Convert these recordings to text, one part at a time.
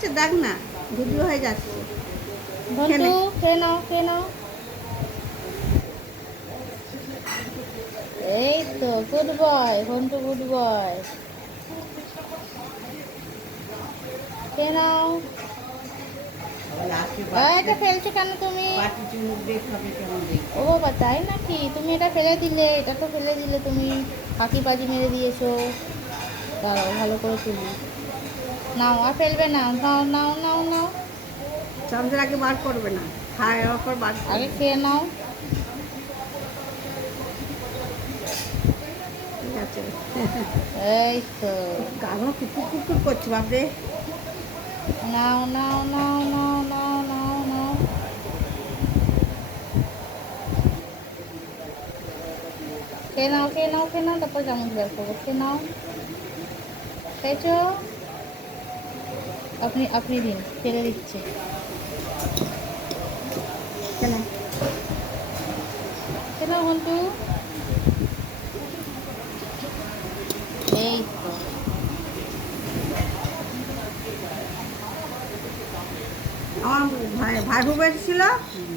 খাচ্ছে দেখ না, ভিডিও হয়ে যাচ্ছে। ঘন্টু খেয়ে নাও, খেয়ে নাও। এই তো good boy Ghantu, good boy. খেয়ে নাও। এটা ফেলছো কেন তুমি? ও বাবা, তাই নাকি? তুমি এটা ফেলে দিলে, এটা তো ফেলে দিলে তুমি। ফাঁকি বাজি মেরে দিয়েছো। দাঁড়াও ভালো করে তুলি। নাও, আর ফেলবে না। নাও নাও নাও নাও। চামচের আগে বার করবে না, খাওয়ার পর বার আগে করবে। খেয়ে নাও। ঠিক আছে। এই তো। কারণ কুকুর কুকুর করছে বাপরে। নাও নাও নাও নাও নাও নাও নাও। খেয়ে নাও, খেয়ে নাও, খেয়ে নাও, তারপর চামচ বের করবো। খেয়ে নাও। খেয়েছো? আপনি আপনি দিন, ফেলে দিচ্ছে। কেন? খেয়ে নাও ঘন্টু। এই তো। আমার ভাই ভাই বউ ছিল,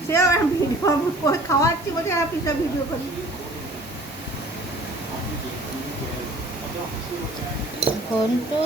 সেও ভিডিও করে খাওয়াচ্ছি বলছে আর পিছনে ভিডিও করি। ঘন্টু।